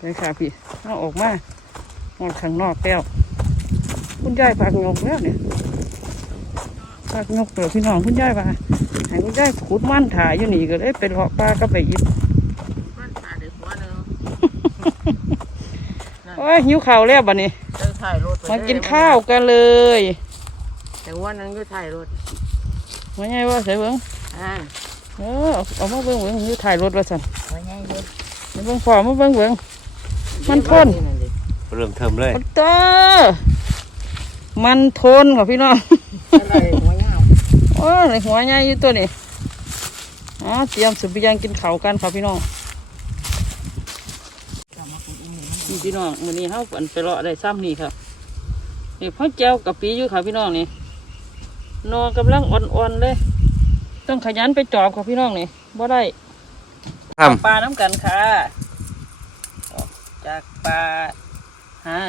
เดี๋ยวค่ะพี่เอาออกมาออกข้างนอกแล้วคุณยายพากงกแล้วเนี่ยพากงกเปิดพี่น้องคุณยายว่าให้คุณยายขุดมันถ่ายอยู่นี่ก็เลยไปเลาะปลาก็ไปหยิบมันตาเด็กหัวเนาะโอ้ยหิวข้าวแล้วบัดนี้เดินถ่ายรถไปมากินข้าวกันเลย แต่ว่านั้นก็ถ่ายรถมาไงว่าใส่เบิ้งอ่าเออเอามาเบิ้งเบิ้งอยู่ถ่ายรถว่าสันว่าไงเด็กมาเบิ้งพอมาเบิ้งเบิ้ง มันทน เริ่มเทิมเลยโอ้เตอมันทนค่ะพี่น้องอะไรหัวเงาโอ้ยหัวใหญ่อยู่ตัวนี้อ๋อเตรียมเสบียงกินข้าวกันค่ะพี่น้องนี่พี่น้องมื้อนี้เฮาอันไปเลาะได้ซ้ำนี่ครับนี่พ่อแจ้วกับปีอยู่ค่ะพี่น้องนี่นอกำลังอ่อนๆเลย ต้องขยันไปจอบค่ะพี่น้องนี่บ่ได้ทปลาน้ำกันค่ะออก จากปลาฮะ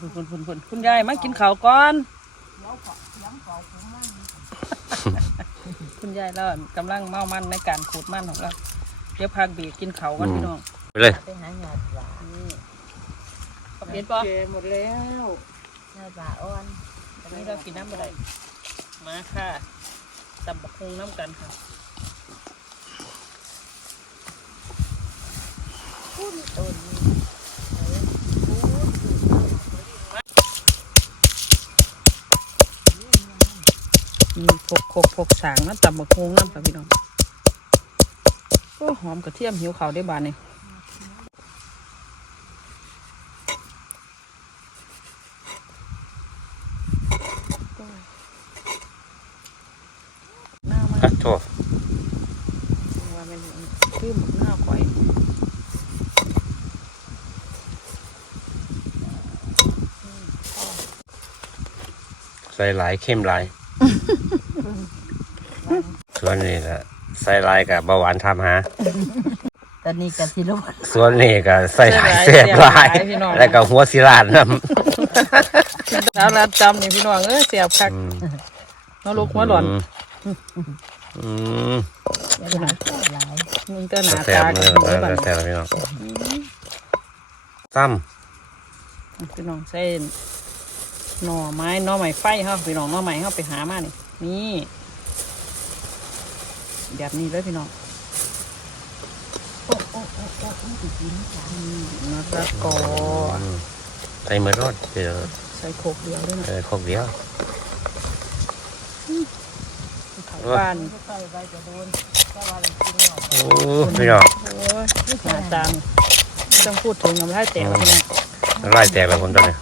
คุณคุณคุณคุณคุณยายมากินข้าวก่อน คุณยายแล้วกำลังเมามันในการขูดมันของเราเดี๋ยวพักบีบกินเขาวกันพี่น้องำไปเลยไปหาหยาดปลานี่เปลี่ยนปะหมดแล้วหยาดปลาอ่อนอันนี้เรากินน้ำอะไรมาค่ะตำบักฮุงน้ำกันค่ะต้น นี้มีพกพกพกสางน้ำตำบักฮุงน้ำค่ะพี่น้องโอ้หอมกระเทียมหิวเขาวได้บานนี่หน้ามันอะโทษว่ามันคือหมกหน้าข่อยใส่หลายเข้มหลาย ส่วนนี้ก็ใส่หลายกับเบาหวานทำฮะตอนนี้กับที่รถส่วนนี้ก็ใส่หลายเสียบหลาย แล้วก็หัวสิลานน้แล้วรัดจำนี่พี่น้องเอ้ยเสียบคักำอืมน้องลูกหัวหล่อนอืมหลายหลายมึงก็หนาแซ่บตาเลกัยบหัวบัดแซ่บเลยพี่น้องซ้พี่น้องเส้นหน่อไม้หน่อไม้ไฟเฮาพี่น้องหน่อไม้เฮาไปหามานี่ นี่ แบบนี้เลยพี่น้อง โอ้โอ้โอ้โอ้มันสิกินจ้ะอืมมะละกอใส่เมือดเดี๋ยวใส่โคกเดียวด้วยนะเออคกเดียวข้าบ้านโดนก็ว่หน่อยโอ้พี่น้องหาตามไม่ต้องพูดถึงน้ำลายแตกแล้วพี่น้องไล่แตกแล้วผมตอนนี้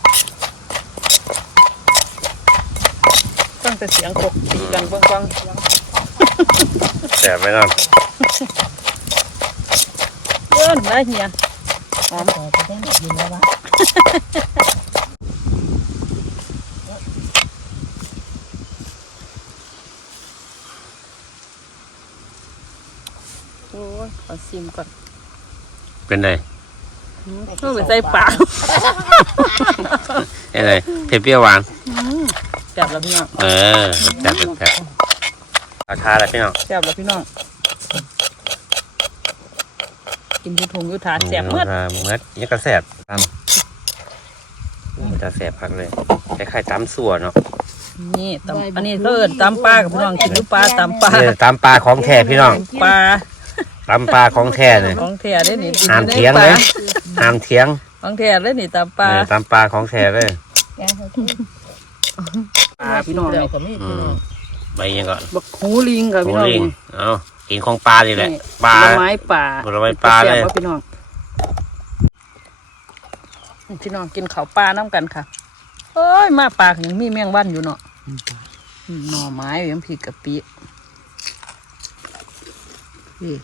ตั้งแต่เสียงกบตีกันเบิ่งฟังแซ่บไหมน้องเอิ้นได้เฮียหอมแต่ก็ได้กินแล้ววะโอ้ยขอซิมก่อนเป็นไงเพื่อไปใส่ปากเป็นไงเผ็ดเปรี้ยวหวาน แซ่บแล้วพี่น้องเออแซ่บแซ่บราคาอะไรพี่น้องแซ่บแล้วพี่น้อง กินอยูทงอยูถาแซ่บเมื่อราคาเมื่อนี่ก็แซ่บตำอู้มันจะแซ่บพักเลยคล้ายๆตำสัวเนาะนี่ตำอันนี้เอิญตำปลากับพี่น้องกินดูปลาตำปลาเออตำปลาของแท้พี่น้องปลาตำปลาของแท้เลยของแท้ได้นี่กินห้ามได้เถียงปเลลายห้ามเถียงของแท้ได้นี่ตำปลาเออตำปลาของแท้เลยแกงเขาคือ ปลาพี่น้องเดี๋ยวนี่ก็มีอืพี่น้มองใบยังก่อนบักหูลิงค่ะหมูพี่น้องลิงนี่เอากินของปลานี่แหละนี่ปลาผลไม้ป่าผลไม้ปลาเลยแซ่บบ่พี่น้องพี่น้องกินข้าวปลาน้ำกันค่ะเอ้ยมาปลายังมีแมงวันอยู่เนาะอืมหน่อไม้ยังผิดกะปินี่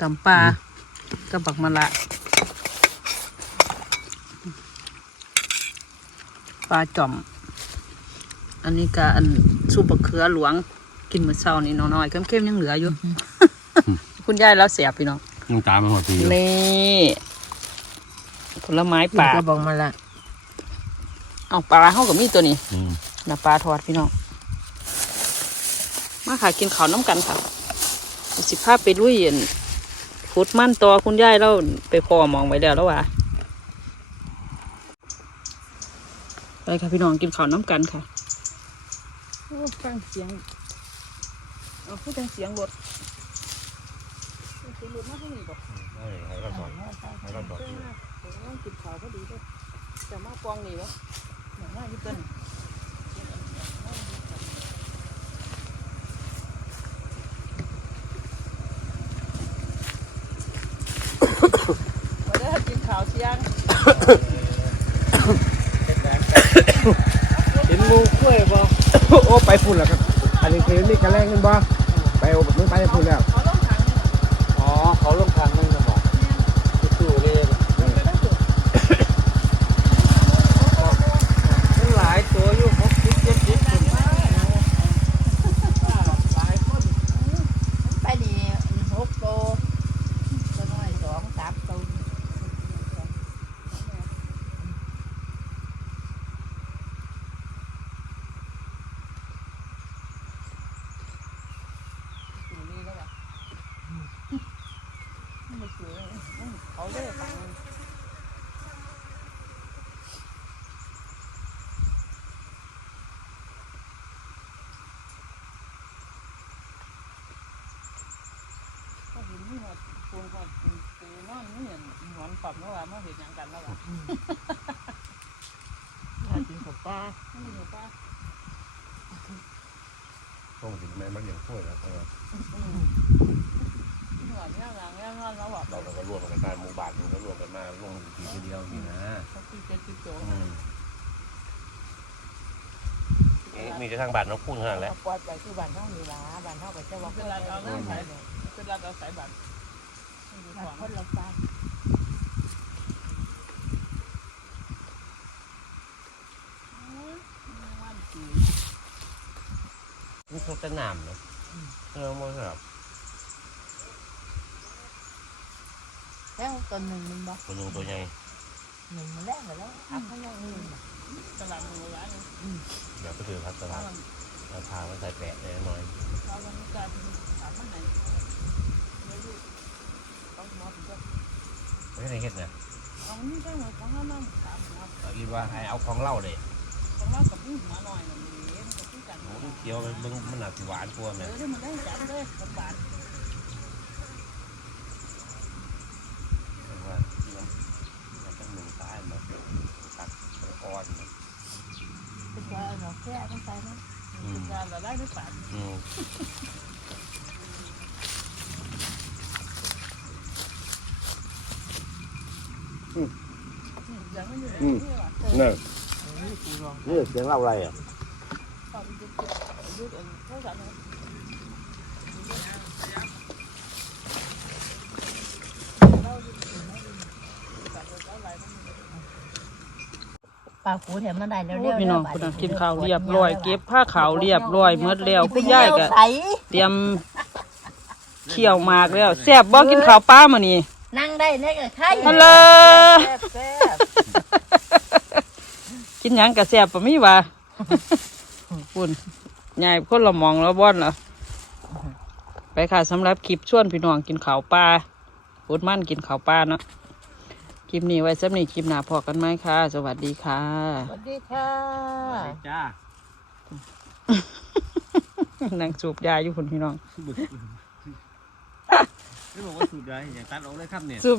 ตำปลากับบักมะละ ปลาจ่อม อันนี้ก็อันซุปบะเขือหลวง กินมื้อเช้านี่น้อยๆเข้มๆยังเหลืออยู่ คุณยายแล้วเสียบพี่น้องน้ำตามันหดทีนี่ผลไม้ป่าก็บอกมาละเอาปลาเข้ากับมีตัวนี้นะปลาทอดพี่น้องมาค่ะกินข้าวน้ำกันค่ะเดี๋ยวสิพาไปลุยเย็นขุดมันต่อคุณยายเราไปพอมองไว้แล้วแล้วว่ะไป ค่ะพี่น้องกินข้าวน้ำกันค่ะโอ้ฟังเสียงเอาพูดถึงเสียงรถเสียงรถมาทางนี้บ่ให้ให้เราสอนให้เราสอนเจ้ามาผมต้องกินข้าวพอดีเลยจะมาปองนี่วะหน่อยมาอยู่กันมาได้อกินข้าวเที่ยง เห็นงูกล้วยบ่โอ้ไปพุ่นแล้วครับ อันนี้คือนี่กระแรงเงินบ่ไปเอาแบบนี้ไปพุ่นแล้วเขาต้องถังอ๋อเขาลงทางนึงนะบ่สู้เลย มันจะได้สุด มันหลายตัวอยู่หกสิบเจ็ดสิบคน ไปนี่หกโตตัวน้อยสองสามโต อยู่นี่แล้วอะไม่สวย เขาได้ตังค์ก็เห็นนี่ว่าปูนก็ปูนอนนี่หอนปรับแล้วว่ามาเห็นอย่างกันแล้วว่ากินกับปลาไม่เห็นป้าต้องถึงแม่มันอย่างช่วยนะเออ หอนเนี่ยงานเนี่ยงานแล้วแบบเราก็รวมกันได้หมู่บ้านมันก็รวมกันมาลงทีเดียวนี่นะเขาตีเจ็ดสิบโจอืมเอ๊ะมีแต่ทางบ้านน้องพูดเท่านั้นแหละปล่อยไปคือบ้านเท่านี้ล่ะบ้านเท่ากับเจ้าว่าเป็นไรเอาเรื่องไหนเป็นไรเอาสายบัตรบ้านคนละบ้านวันสีนี่เขาจะหนามเนาะเออมันแบบ แล้วตัวหนึ่งมันบ่ตัวหนึงตัวใหญ่หนึ่งมันแรกแล้วอัพเขายังอื่นตลาดมือร้านเดี๋ยวก็คือพัฒถ้านามันเราพามันใส่แปะเลยน้อยถ้ามันกลายเป็นสามพันไหนต้องมอถึงจะไม่ได้เห็ดนะเอานี่แค่หมดของเรามันสามหัวเราคิดว่าให้เอาของเล่าเลยของเรากับผู้หัวหน่อยมันเลี้ยงกับผู้กันโอ้ยเคี้ยวมันเบิ่งมันหนักหวานกว่าเอแม่อที่มันได้จับเลยสมบัติ ว่าที่มันมันต้องหนึ่งตายมาตัดอ่อนมัน เป็นว่าเนาะ แค่ต้องใส่นะเป็นการละลายในปากอืมยังไม่อยู่ในที่ว่านี่กูลองนี่เสียงเล่าอะไรอะตอนยุดยุดเท่ากันปาคูแถมมันได้แล้วเร็วพี่น้องคุณกินข้าวเรียบร้อย เก็บผ้าขาวเรียบร้อยเมื่อแล้วคุณยายก็ใสเตรียมเคี่ยวหมากแล้วแซ่บบ่กินข้าวป้ามื้อนี้นั่งได้เนี่ยก็ไข่ฮัลโหลแซ่บแซ่บกินหยังก็แซ่บปะมีว่าปุ่นยายคนละหมองแล้วบ่อนเหรอไปค่ะสำหรับคลิปชวนพี่น้องกินข้าวปลาพูดมั่นกินข้าวปลาเนาะ คลิปนี้ไว้สำหรับคลิปหน้าพอกันไหมค่ะ สวัสดีค่ะ สวัสดีค่ะจ้านั่งสูบยาอยู่คุณพี่น้องไม่บอกว่าสูดได้อย่างตัดออกเลยครับเนี่ย สูบ